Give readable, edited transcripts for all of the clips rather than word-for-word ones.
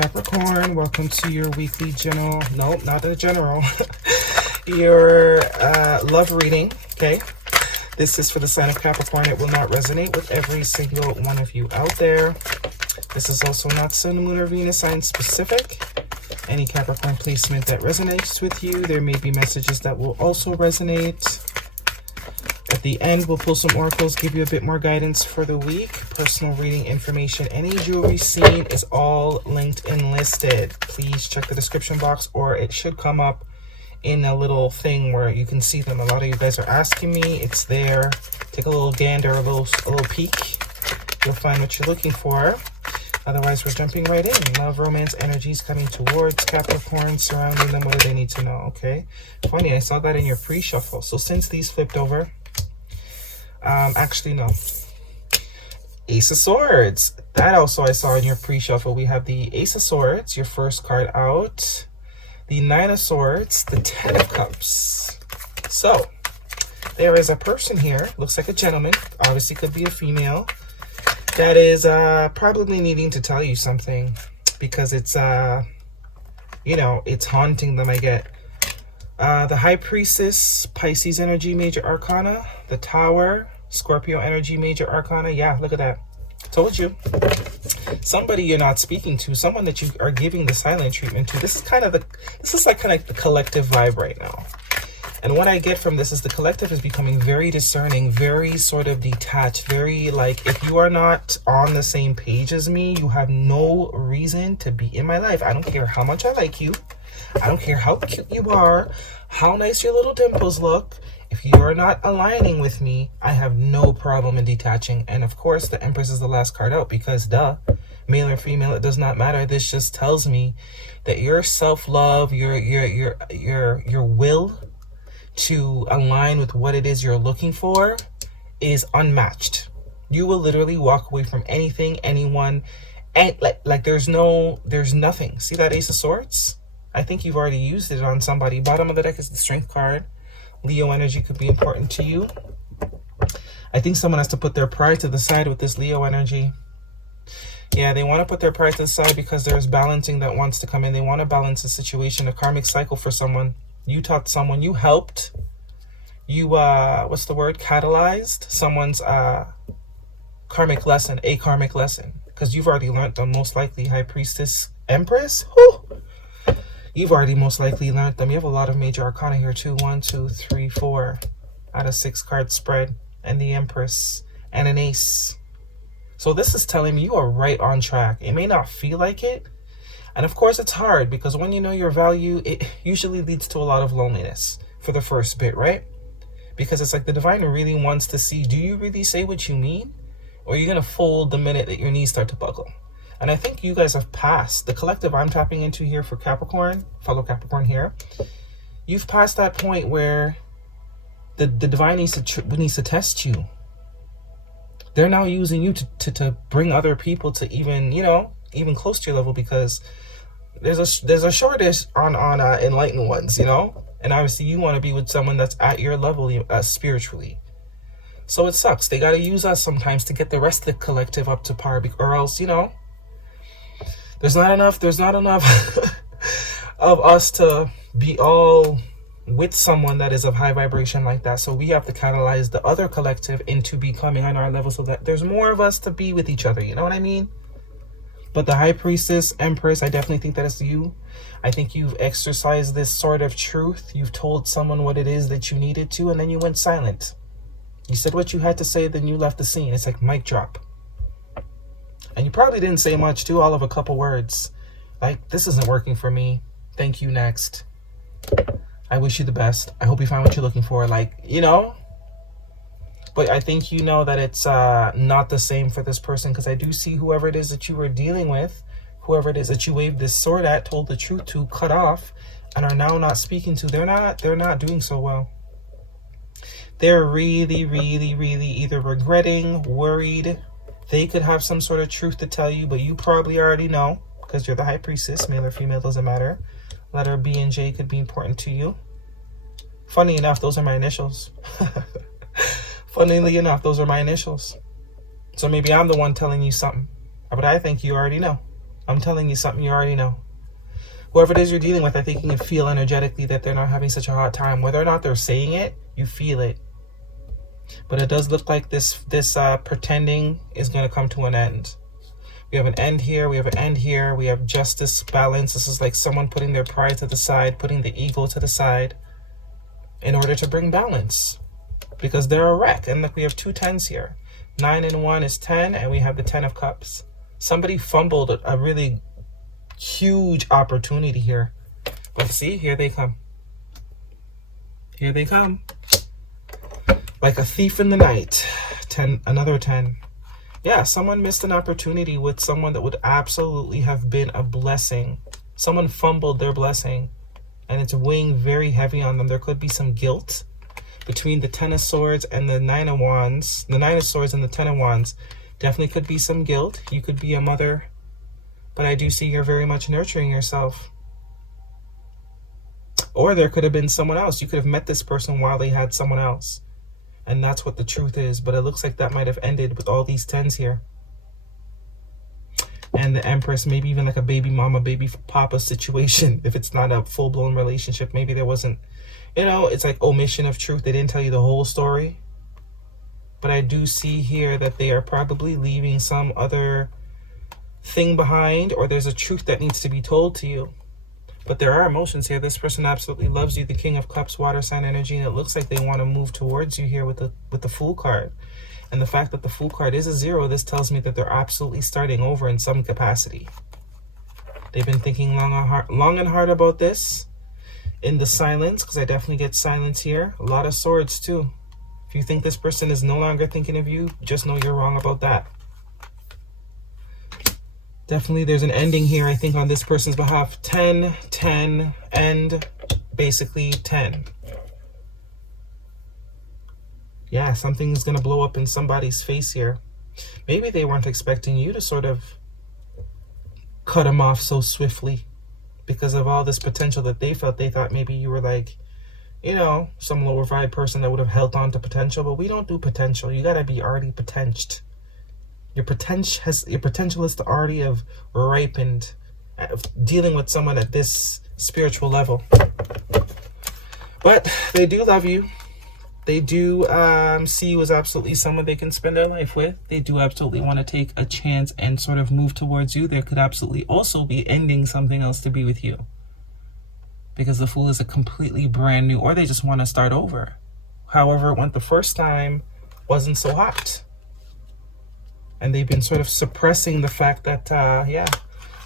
Capricorn, welcome to your weekly general, nope, not the general, your love reading, okay? This is for the sign of Capricorn. It will not resonate with every single one of you out there. This is also not Sun, Moon, or Venus sign specific. Any Capricorn placement that resonates with you, there may be messages that will also resonate. At the end, we'll pull some oracles, give you a bit more guidance for the week. Personal reading information, any jewelry seen is all linked and listed. Please check the description box, or it should come up in a little thing where you can see them. A lot of you guys are asking me. It's there. Take a little gander, a little peek. You'll find what you're looking for. Otherwise, we're jumping right in. Love, romance, energies coming towards Capricorn, surrounding them. What do they need to know? Okay. Funny, I saw that in your pre-shuffle. So since these flipped over, actually no, Ace of Swords, that also I saw in your pre-shuffle. We have the Ace of Swords, your first card out, the Nine of Swords, the Ten of Cups. So there is a person here, looks like a gentleman, obviously could be a female, that is probably needing to tell you something, because it's you know, it's haunting them. I get the High Priestess, Pisces energy, major arcana, the Tower, Scorpio energy, major arcana. Yeah, look at that. Told you. Somebody you're not speaking to, someone that you are giving the silent treatment to. This is kind of the collective vibe right now. And what I get from this is the collective is becoming very discerning, very sort of detached, very like, if you are not on the same page as me, you have no reason to be in my life. I don't care how much I like you. I don't care how cute you are, how nice your little dimples look. If you are not aligning with me, I have no problem in detaching. And of course, the Empress is the last card out, because duh, male or female, it does not matter. This just tells me that your self-love, your will to align with what it is you're looking for is unmatched. You will literally walk away from anything, anyone, and like there's nothing. See that Ace of Swords? I think you've already used it on somebody. Bottom of the deck is the Strength card. Leo energy could be important to you. I think someone has to put their pride to the side with this Leo energy. Yeah, they want to put their pride to the side because there's balancing that wants to come in. They want to balance a situation, a karmic cycle for someone. You taught someone, you helped, you, what's the word? Catalyzed someone's karmic lesson, a karmic lesson. Because you've already learned them, most likely. High Priestess, Empress. Whew. You've already most likely learned them. You have a lot of major arcana here too. 1, 2, 3, 4 out of 6 card spread. And the Empress and an Ace. So this is telling me you are right on track. It may not feel like it. And of course it's hard, because when you know your value, it usually leads to a lot of loneliness for the first bit, right? Because it's like the divine really wants to see, do you really say what you mean? Or are you going to fold the minute that your knees start to buckle? And I think you guys have passed. The collective I'm tapping into here for Capricorn, fellow Capricorn here, you've passed that point where the divine needs to test you. They're now using you to bring other people to even, you know, even close to your level, because there's a shortage on enlightened ones, you know? And obviously you want to be with someone that's at your level spiritually. So it sucks. They got to use us sometimes to get the rest of the collective up to par, or else, you know, there's not enough of us to be all with someone that is of high vibration like that. So we have to catalyze the other collective into becoming on our level, so that there's more of us to be with each other. You know what I mean? But the High Priestess, Empress, I definitely think that is you. I think you've exercised this sort of truth. You've told someone what it is that you needed to, and then you went silent. You said what you had to say, then you left the scene. It's like mic drop. And you probably didn't say much too, all of a couple words. Like, this isn't working for me. Thank you, next. I wish you the best. I hope you find what you're looking for. Like, you know. But I think you know that it's not the same for this person, because I do see whoever it is that you were dealing with, whoever it is that you waved this sword at, told the truth to, cut off, and are now not speaking to. They're not doing so well. They're really, really, really either regretting, worried. They could have some sort of truth to tell you, but you probably already know, because you're the High Priestess, male or female, doesn't matter. Letter B and J could be important to you. Funny enough, those are my initials. Funnily enough, those are my initials. So maybe I'm the one telling you something, but I think you already know. I'm telling you something you already know. Whoever it is you're dealing with, I think you can feel energetically that they're not having such a hard time. Whether or not they're saying it, you feel it. But it does look like this pretending is going to come to an end. We have an end here. We have an end here. We have justice, balance. This is like someone putting their pride to the side, putting the ego to the side in order to bring balance. Because they're a wreck. And look, we have 2 10s here. 9 and 1 is 10, and we have the 10 of cups. Somebody fumbled a really huge opportunity here. But see, here they come. Here they come. Like a thief in the night. 10, another 10. Yeah, someone missed an opportunity with someone that would absolutely have been a blessing. Someone fumbled their blessing, and it's weighing very heavy on them. There could be some guilt between the 10 of swords and the 9 of wands. The 9 of swords and the 10 of wands. Definitely could be some guilt. You could be a mother, but I do see you're very much nurturing yourself. Or there could have been someone else. You could have met this person while they had someone else. And that's what the truth is. But it looks like that might have ended with all these 10s here. And the Empress, maybe even like a baby mama, baby papa situation. If it's not a full-blown relationship, maybe there wasn't, you know, it's like omission of truth. They didn't tell you the whole story. But I do see here that they are probably leaving some other thing behind, or there's a truth that needs to be told to you. But there are emotions here. This person absolutely loves you. The King of Cups, water sign energy, and it looks like they want to move towards you here with the Fool card. And the fact that the Fool card is a 0, this tells me that they're absolutely starting over in some capacity. They've been thinking long and hard about this in the silence, because I definitely get silence here. A lot of swords too. If you think this person is no longer thinking of you, just know you're wrong about that. Definitely there's an ending here, I think, on this person's behalf. 10, 10, and basically 10. Yeah, something's going to blow up in somebody's face here. Maybe they weren't expecting you to sort of cut them off so swiftly because of all this potential that they felt. They thought maybe you were like, you know, some lower vibe person that would have held on to potential. But we don't do potential. You got to be already potentied. Your potential has to already have ripened, dealing with someone at this spiritual level. But they do love you. They do see you as absolutely someone they can spend their life with. They do absolutely want to take a chance and sort of move towards you. There could absolutely also be ending something else to be with you, because the Fool is a completely brand new, or they just want to start over. However, it went the first time wasn't so hot. And they've been sort of suppressing the fact that,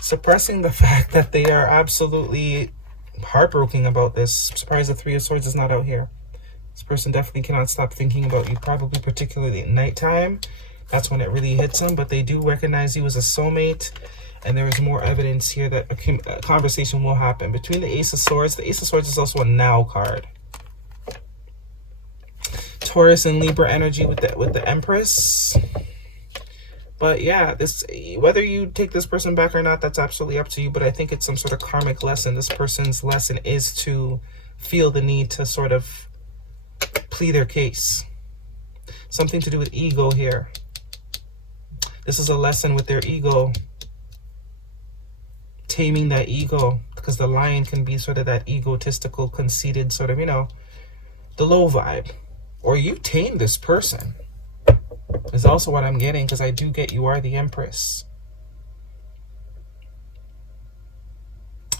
suppressing the fact that they are absolutely heartbroken about this. Surprised the 3 of Swords is not out here. This person definitely cannot stop thinking about you, probably particularly at nighttime. That's when it really hits them, but they do recognize you as a soulmate. And there is more evidence here that a conversation will happen. Between the Ace of Swords is also a now card. Taurus and Libra energy with the Empress. But yeah, this, whether you take this person back or not, that's absolutely up to you. But I think it's some sort of karmic lesson. This person's lesson is to feel the need to sort of plead their case. Something to do with ego here. This is a lesson with their ego. Taming that ego. Because the Lion can be sort of that egotistical, conceited sort of, you know, the low vibe. Or you tame this person. Is also what I'm getting, because I do get you are the Empress.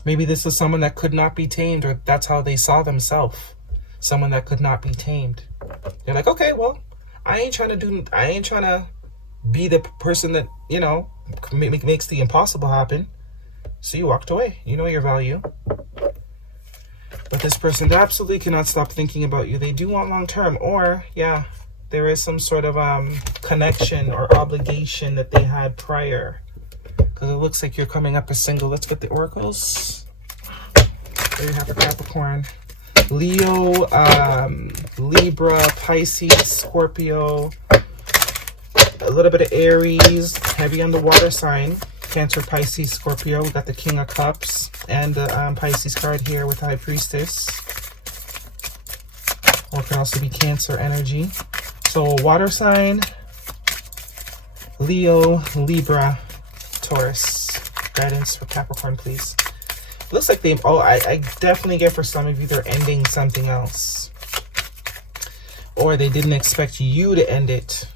Maybe this is someone that could not be tamed, or that's how they saw themselves. Someone that could not be tamed. They're like, okay, well, I ain't trying to be the person that, you know, makes the impossible happen. So you walked away. You know your value. But this person absolutely cannot stop thinking about you. They do want long term, or yeah, there is some sort of connection or obligation that they had prior. Because it looks like you're coming up as single. Let's get the oracles. There you have the Capricorn. Leo, Libra, Pisces, Scorpio. A little bit of Aries. Heavy on the water sign. Cancer, Pisces, Scorpio. We got the King of Cups. And the Pisces card here with the High Priestess. Or it can also be Cancer energy. So water sign, Leo, Libra, Taurus. Guidance for Capricorn, please. Looks like they, oh, I definitely get for some of you, they're ending something else. Or they didn't expect you to end it.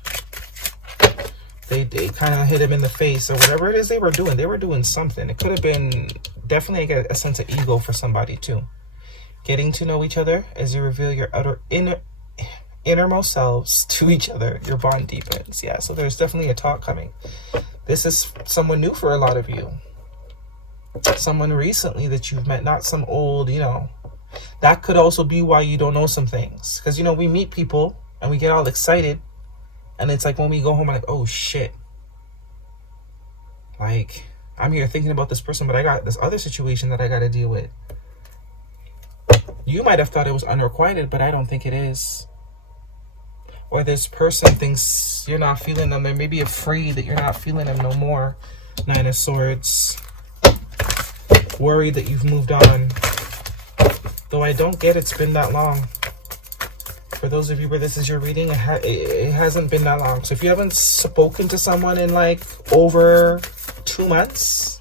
They kind of hit him in the face, or whatever it is they were doing. They were doing something. It could have been, definitely I get a sense of ego for somebody too. Getting to know each other as you reveal your innermost selves to each other, your bond deepens. Yeah, so there's definitely a talk coming. This is someone new for a lot of you. Someone recently that you've met, not some old, you know. That could also be why you don't know some things. Because, you know, we meet people and we get all excited. And it's like when we go home, I'm like, oh shit. Like, I'm here thinking about this person, but I got this other situation that I got to deal with. You might have thought it was unrequited, but I don't think it is. Or this person thinks you're not feeling them. They may be afraid that you're not feeling them no more. 9 of Swords. Worried that you've moved on. Though I don't get it's been that long. For those of you where this is your reading, it hasn't been that long. So if you haven't spoken to someone in like over 2 months,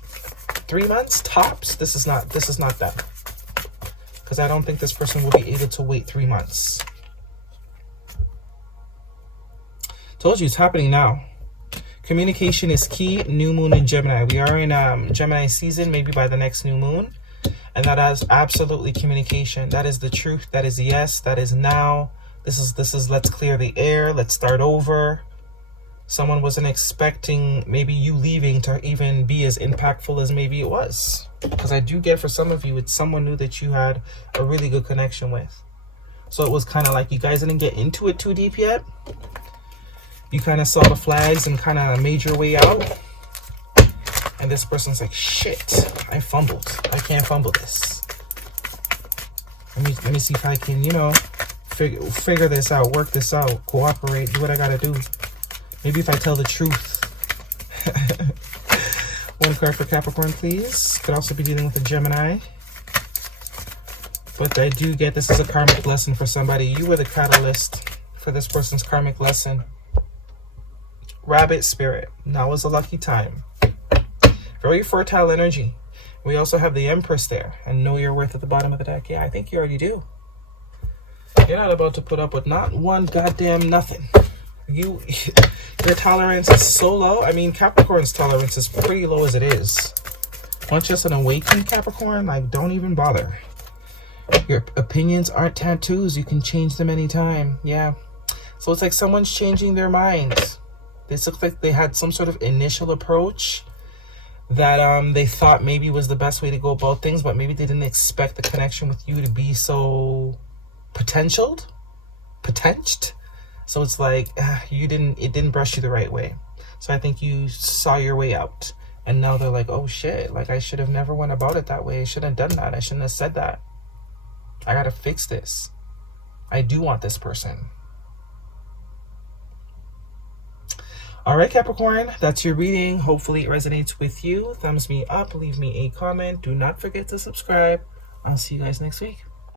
3 months tops, this is not that. Because I don't think this person will be able to wait 3 months. Told you it's happening now. Communication is key. New moon in Gemini. We are in Gemini season, maybe by the next new moon. And that is absolutely communication. That is the truth. That is yes. That is now. This is let's clear the air. Let's start over. Someone wasn't expecting maybe you leaving to even be as impactful as maybe it was. Because I do get for some of you, it's someone new that you had a really good connection with. So it was kind of like you guys didn't get into it too deep yet. You kind of saw the flags and kind of made your way out. And this person's like, shit, I fumbled. I can't fumble this. Let me see if I can, you know, figure this out, work this out, cooperate, do what I gotta do. Maybe if I tell the truth. One card for Capricorn, please. Could also be dealing with a Gemini. But I do get this is a karmic lesson for somebody. You were the catalyst for this person's karmic lesson. Rabbit spirit. Now is a lucky time. Very fertile energy. We also have the Empress there. And know your worth at the bottom of the deck. Yeah, I think you already do. You're not about to put up with not one goddamn nothing. Your tolerance is so low. I mean, Capricorn's tolerance is pretty low as it is. Once just an awakened Capricorn, like, don't even bother. Your opinions aren't tattoos. You can change them anytime. Yeah. So it's like someone's changing their mind. This looks like they had some sort of initial approach that they thought maybe was the best way to go about things, but maybe they didn't expect the connection with you to be so potentialed. So it's like it didn't brush you the right way. So I think you saw your way out. And now they're like, oh shit, like I should have never went about it that way. I shouldn't have done that. I shouldn't have said that. I gotta fix this. I do want this person. All right, Capricorn, that's your reading. Hopefully it resonates with you. Thumbs me up, leave me a comment. Do not forget to subscribe. I'll see you guys next week.